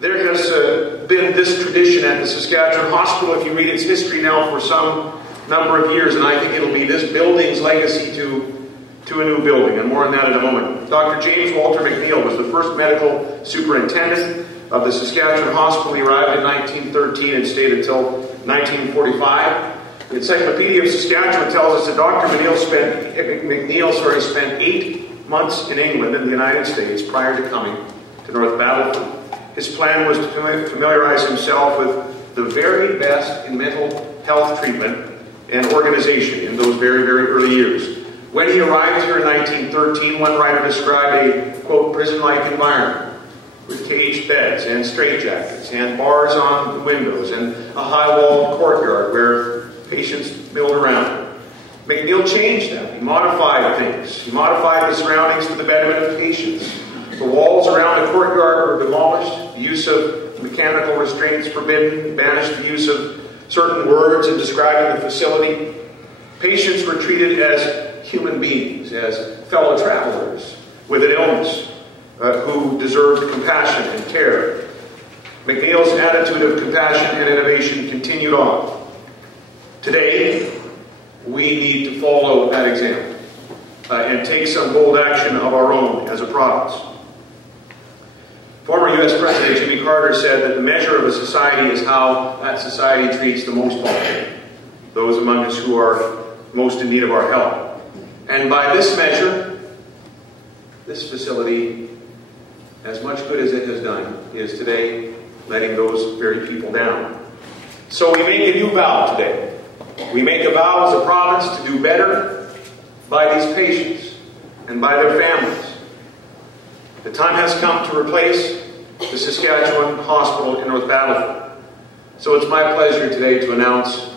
There has been this tradition at the Saskatchewan Hospital, if you read its history now, for some number of years, and I think it'll be this building's legacy to a new building, and more on that in a moment. Dr. James Walter McNeil was the first medical superintendent of the Saskatchewan Hospital. He arrived in 1913 and stayed until 1945. The Encyclopedia of Saskatchewan tells us that Dr. McNeil spent 8 months in England and the United States prior to coming to North Battleford. His plan was to familiarize himself with the very best in mental health treatment and organization in those very, very early years. When he arrived here in 1913, one writer described a, quote, prison-like environment with caged beds and straitjackets and bars on the windows and a high-walled courtyard where patients milled around. McNeil changed that. He modified things. He modified the surroundings for the betterment of patients. The walls around the courtyard were demolished. The use of mechanical restraints forbidden. He banished the use of certain words in describing the facility. Patients were treated as human beings, as fellow travelers with an illness who deserved compassion and care. McNeil's attitude of compassion and innovation continued on. Today, we need to follow that example and take some bold action of our own as a province. Former U.S. President Jimmy Carter said that the measure of a society is how that society treats the most vulnerable, those among us who are most in need of our help. And by this measure, this facility, as much good as it has done, is today letting those very people down. So we make a new vow today. We make a vow as a province to do better by these patients and by their families. The time has come to replace the Saskatchewan Hospital in North Battleford. So it's my pleasure today to announce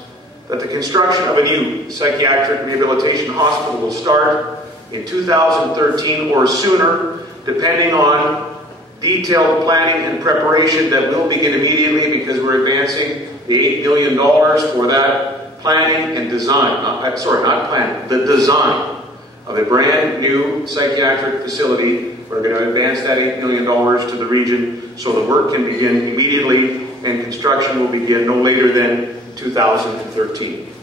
that the construction of a new psychiatric rehabilitation hospital will start in 2013 or sooner, depending on detailed planning and preparation that will begin immediately, because we're advancing the $8 million for that planning and design. The design of a brand new psychiatric facility. We're going to advance that $8 million to the region so the work can begin immediately and construction will begin no later than 2013.